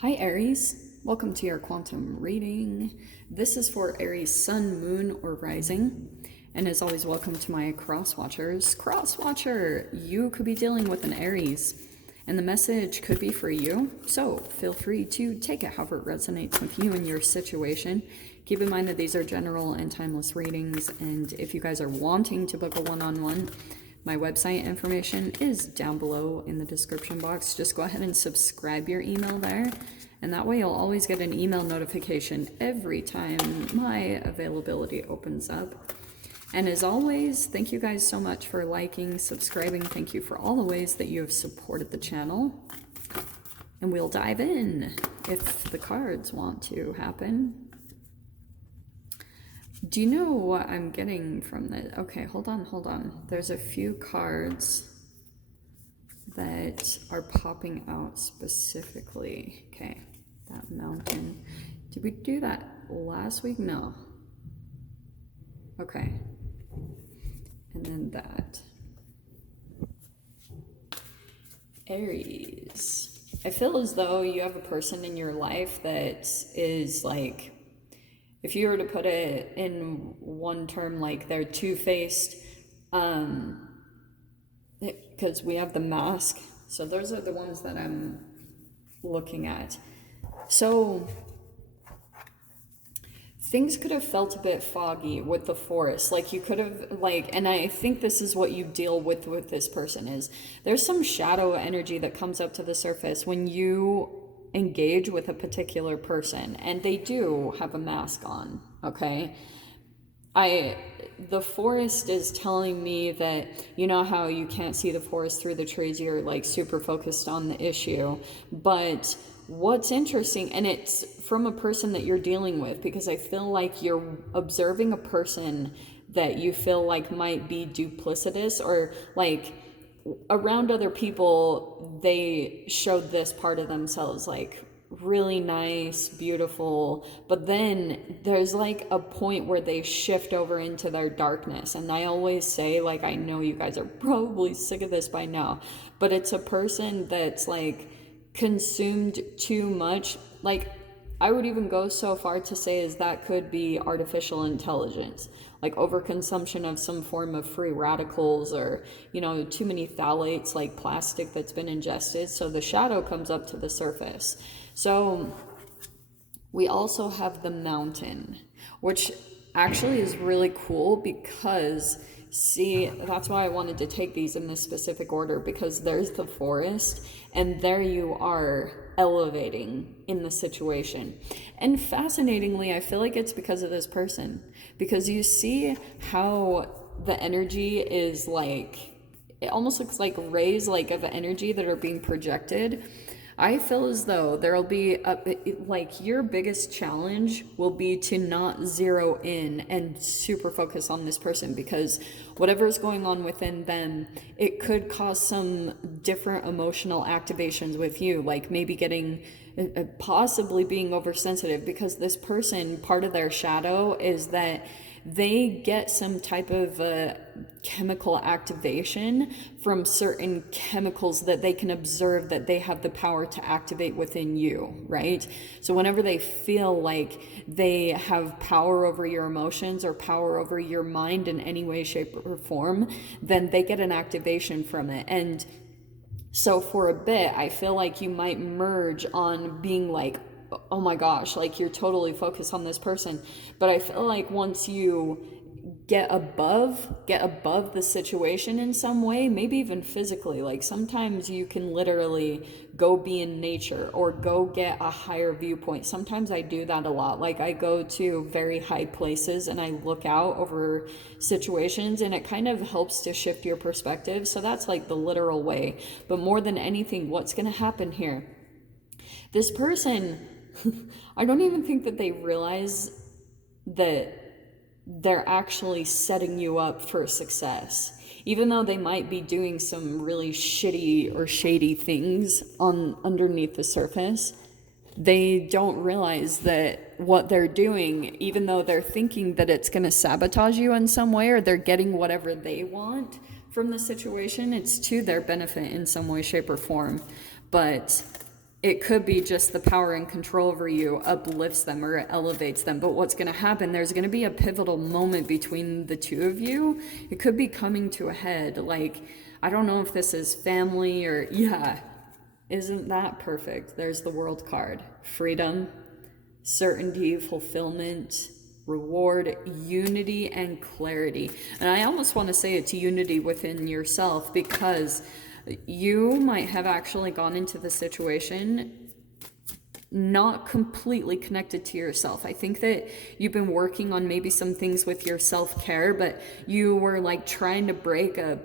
Hi Aries, welcome to your quantum reading. This is for Aries sun, moon, or rising. And as always, welcome to my cross watchers. Cross watcher, you could be dealing with an Aries and the message could be for you. So feel free to take it however it resonates with you and your situation. Keep in mind that these are general and timeless readings. And if you guys are wanting to book a one-on-one, my website information is down below in the description box. Just go ahead and subscribe your email there. And that way you'll always get an email notification every time my availability opens up. And as always, thank you guys so much for liking, subscribing. Thank you for all the ways that you have supported the channel. And we'll dive in if the cards want to happen. Do you know what I'm getting from this? Okay, hold on. There's a few cards that are popping out specifically. Okay, that mountain. Did we do that last week? No. Okay. And then that. Aries. I feel as though you have a person in your life that is like, if you were to put it in one term, like they're two-faced, because we have the mask. So those are the ones that I'm looking at. So things could have felt a bit foggy with the forest. Like you could have, and I think this is what you deal with this person is there's some shadow energy that comes up to the surface when you engage with a particular person, and they do have a mask on. Okay, the forest is telling me that, you know how you can't see the forest through the trees, you're like super focused on the issue. But what's interesting, and it's from a person that you're dealing with, because I feel like you're observing a person that you feel like might be duplicitous, or like around other people, they showed this part of themselves, like really nice, beautiful, but then there's like a point where they shift over into their darkness. And I always say, like, I know you guys are probably sick of this by now, but it's a person that's like consumed too much. Like, I would even go so far to say is that could be artificial intelligence, like overconsumption of some form of free radicals, or, you know, too many phthalates, like plastic that's been ingested. So the shadow comes up to the surface. So we also have the mountain, which actually is really cool because, see, that's why I wanted to take these in this specific order, because there's the forest and there you are elevating in the situation. And fascinatingly, I feel like it's because of this person, because you see how the energy is like, it almost looks like rays, like of energy that are being projected. I feel as though there'll be like your biggest challenge will be to not zero in and super focus on this person, because whatever's going on within them, it could cause some different emotional activations with you, like maybe getting possibly being oversensitive, because this person, part of their shadow is that they get some type of chemical activation from certain chemicals that they can observe that they have the power to activate within you, right? So whenever they feel like they have power over your emotions or power over your mind in any way, shape, or form, then they get an activation from it. And so for a bit, I feel like you might merge on being like, oh my gosh, like you're totally focused on this person. But I feel like once you get above the situation in some way, maybe even physically, like sometimes you can literally go be in nature or go get a higher viewpoint. Sometimes I do that a lot. Like I go to very high places and I look out over situations, and it kind of helps to shift your perspective. So that's like the literal way. But more than anything, what's going to happen here? This person, I don't even think that they realize that they're actually setting you up for success. Even though they might be doing some really shitty or shady things underneath the surface, they don't realize that what they're doing, even though they're thinking that it's going to sabotage you in some way, or they're getting whatever they want from the situation, it's to their benefit in some way, shape, or form. But it could be just the power and control over you uplifts them or it elevates them. But what's going to happen, there's going to be a pivotal moment between the two of you. It could be coming to a head. Like, I don't know if this is family or, yeah, isn't that perfect? There's the World card. Freedom, certainty, fulfillment, reward, unity, and clarity. And I almost want to say it's unity within yourself, because you might have actually gone into the situation not completely connected to yourself. I think that you've been working on maybe some things with your self-care, but you were like trying to break a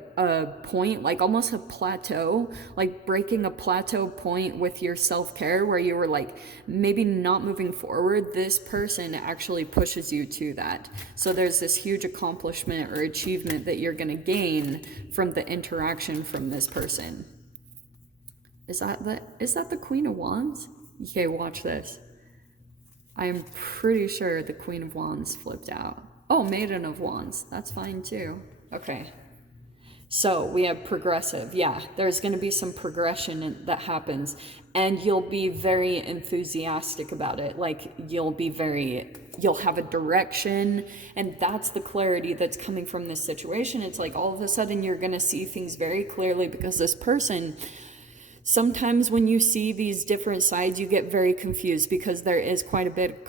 point, like almost a plateau, like breaking a plateau point with your self-care where you were like maybe not moving forward. This person actually pushes you to that. So there's this huge accomplishment or achievement that you're going to gain from the interaction from this person. Is that the Queen of Wands? Okay, watch this. I am pretty sure the Queen of Wands flipped out. Oh, Maiden of Wands. That's fine too. Okay. So we have progressive. Yeah, there's going to be some progression that happens. And you'll be very enthusiastic about it. Like, you'll have a direction. And that's the clarity that's coming from this situation. It's like all of a sudden you're going to see things very clearly, because this person... Sometimes when you see these different sides, you get very confused because there is quite a bit of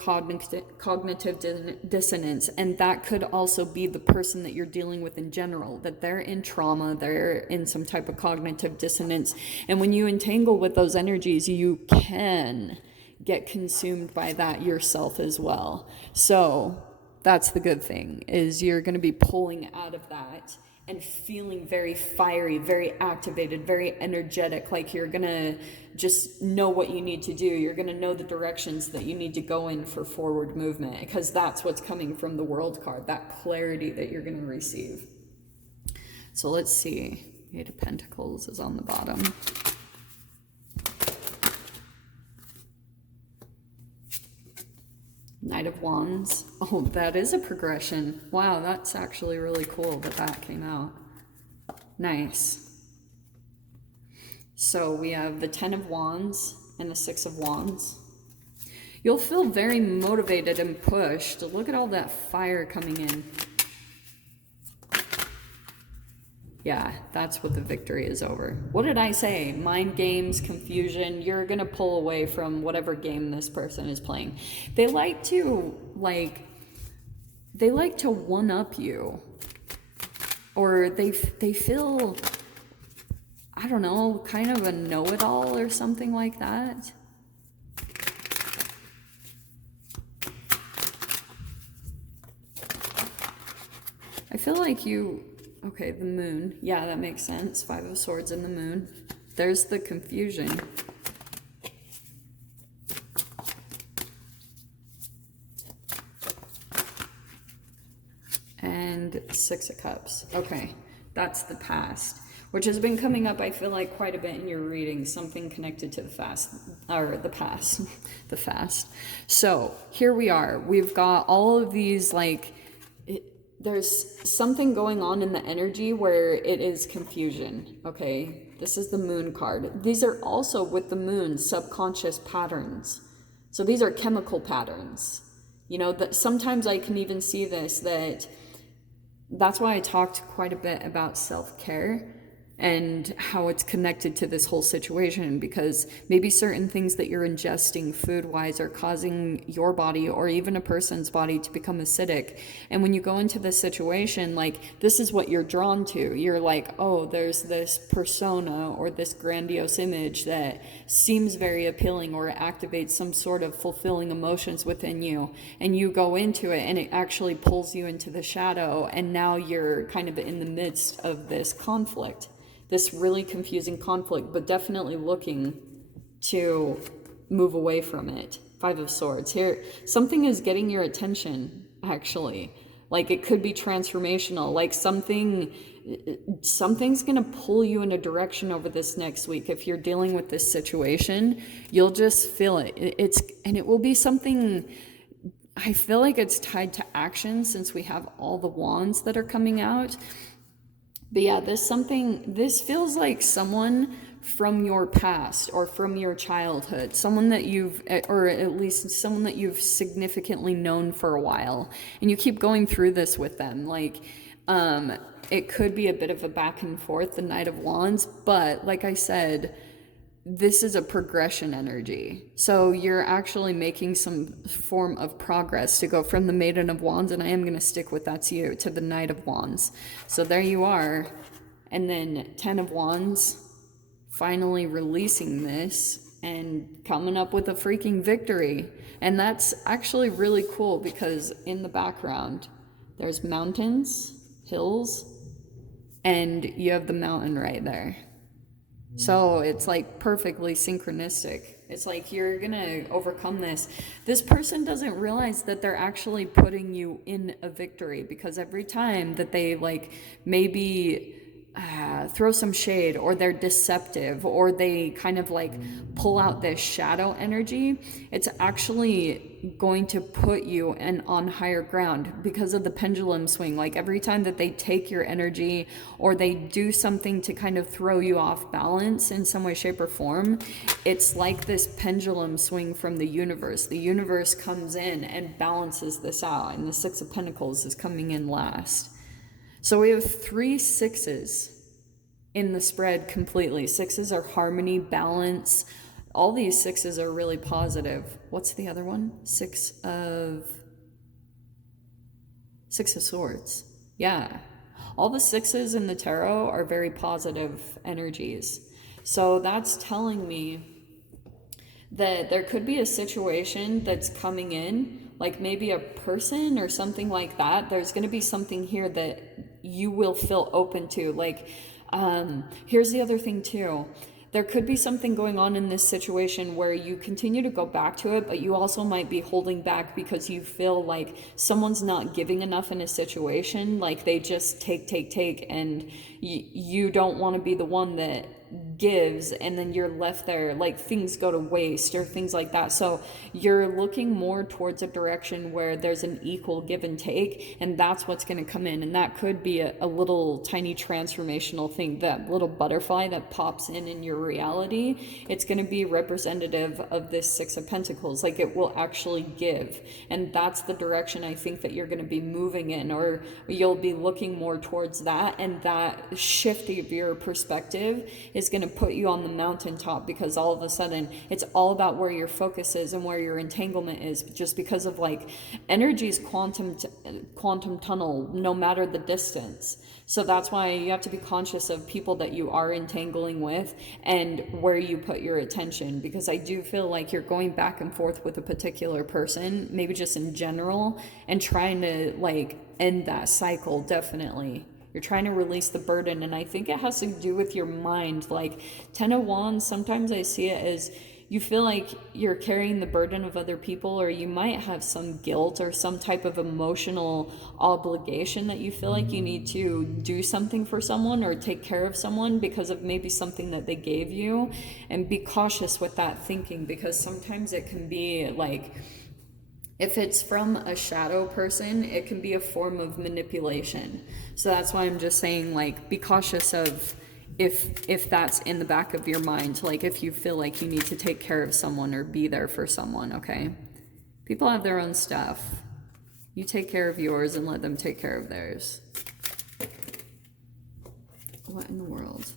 cognitive dissonance. And that could also be the person that you're dealing with in general, that they're in trauma, they're in some type of cognitive dissonance. And when you entangle with those energies, you can get consumed by that yourself as well. So that's the good thing, is you're going to be pulling out of that and feeling very fiery, very activated, very energetic, like you're gonna just know what you need to do. You're gonna know the directions that you need to go in for forward movement, because that's what's coming from the World card, that clarity that you're gonna receive. So let's see. Eight of Pentacles is on the bottom. Knight of Wands. Oh, that is a progression. Wow, that's actually really cool that came out. Nice. So we have the 10 of Wands and the 6 of Wands. You'll feel very motivated and pushed. Look at all that fire coming in. Yeah, that's what the victory is over. What did I say? Mind games, confusion. You're going to pull away from whatever game this person is playing. They like to one-up you. Or they feel, I don't know, kind of a know-it-all or something like that. I feel like you... Okay, the moon. Yeah, that makes sense. 5 of Swords and the moon. There's the confusion. And 6 of Cups. Okay, that's the past, which has been coming up, I feel like, quite a bit in your reading. Something connected to the past. The fast. So, here we are. We've got all of these, like... There's something going on in the energy where it is confusion, okay? This is the moon card. These are also, with the moon, subconscious patterns. So these are chemical patterns. You know, that sometimes I can even see this, that's why I talked quite a bit about self-care and how it's connected to this whole situation, because maybe certain things that you're ingesting food-wise are causing your body or even a person's body to become acidic. And when you go into this situation, like, this is what you're drawn to. You're like, oh, there's this persona or this grandiose image that seems very appealing, or activates some sort of fulfilling emotions within you. And you go into it and it actually pulls you into the shadow. And now you're kind of in the midst of this conflict. This really confusing conflict, but definitely looking to move away from it. 5 of Swords. Here, something is getting your attention, actually. Like, it could be transformational. Like, something's going to pull you in a direction over this next week. If you're dealing with this situation, you'll just feel it. And it will be something... I feel like it's tied to action, since we have all the wands that are coming out. But yeah, this feels like someone from your past or from your childhood, someone that you've, or at least someone that you've significantly known for a while, and you keep going through this with them. Like, it could be a bit of a back and forth, the Knight of Wands, but like I said, this is a progression energy. So you're actually making some form of progress to go from the Maiden of Wands, and I am going to stick with that's you, to the Knight of Wands. So there you are. And then 10 of Wands, finally releasing this and coming up with a freaking victory. And that's actually really cool because in the background, there's mountains, hills, and you have the mountain right there. So it's like perfectly synchronistic. It's like you're gonna overcome this. This person doesn't realize that they're actually putting you in a victory, because every time that they like maybe throw some shade, or they're deceptive, or they kind of like pull out this shadow energy, it's actually going to put you on higher ground because of the pendulum swing. Like every time that they take your energy or they do something to kind of throw you off balance in some way, shape, or form, it's like this pendulum swing from the universe. The universe comes in and balances this out, and the Six of Pentacles is coming in last. So we have 3 6s in the spread completely. 6s are harmony, balance. All these 6s are really positive. What's the other one? Six of Swords. Yeah. All the 6s in the tarot are very positive energies. So that's telling me that there could be a situation that's coming in, like maybe a person or something like that. There's going to be something here that you will feel open to. Like, here's the other thing too. There could be something going on in this situation where you continue to go back to it, but you also might be holding back because you feel like someone's not giving enough in a situation. Like they just take, and you don't want to be the one that gives, and then you're left there, like things go to waste or things like that. So you're looking more towards a direction where there's an equal give and take, and that's what's going to come in. And that could be a little tiny transformational thing, that little butterfly that pops in your reality. It's going to be representative of this Six of Pentacles. Like it will actually give, and that's the direction I think that you're going to be moving in, or you'll be looking more towards that. And that shift of your perspective is going to put you on the mountaintop, because all of a sudden it's all about where your focus is and where your entanglement is, just because of like energy's quantum tunnel, no matter the distance. So that's why you have to be conscious of people that you are entangling with and where you put your attention, because I do feel like you're going back and forth with a particular person, maybe just in general, and trying to like end that cycle. Definitely you're trying to release the burden, and I think it has to do with your mind. Like 10 of Wands, sometimes I see it as you feel like you're carrying the burden of other people, or you might have some guilt or some type of emotional obligation that you feel like you need to do something for someone or take care of someone because of maybe something that they gave you. And be cautious with that thinking, because sometimes it can be like, if it's from a shadow person, it can be a form of manipulation. So that's why I'm just saying, like, be cautious of if that's in the back of your mind, like if you feel like you need to take care of someone or be there for someone, okay? People have their own stuff. You take care of yours and let them take care of theirs. What in the world?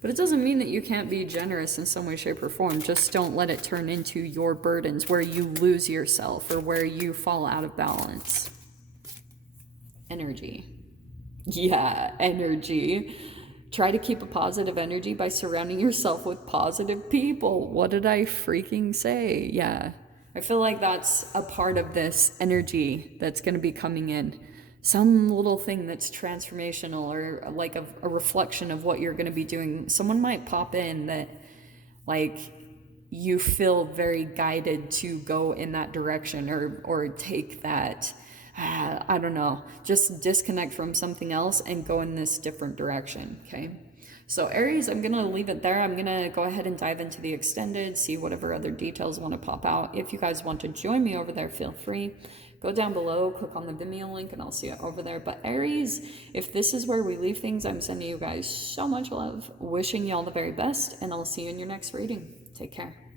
But it doesn't mean that you can't be generous in some way, shape, or form. Just don't let it turn into your burdens where you lose yourself or where you fall out of balance. Energy. Yeah, energy. Try to keep a positive energy by surrounding yourself with positive people. What did I freaking say? Yeah. I feel like that's a part of this energy that's going to be coming in. Some little thing that's transformational, or like a reflection of what you're going to be doing. Someone might pop in that like you feel very guided to go in that direction, or take that, I don't know, just disconnect from something else and go in this different direction. Okay. So Aries, I'm going to leave it there. I'm going to go ahead and dive into the extended, see whatever other details want to pop out. If you guys want to join me over there, feel free. go down below, click on the Vimeo link, and I'll see it over there. But Aries, if this is where we leave things, I'm sending you guys so much love, wishing you all the very best, and I'll see you in your next reading. Take care.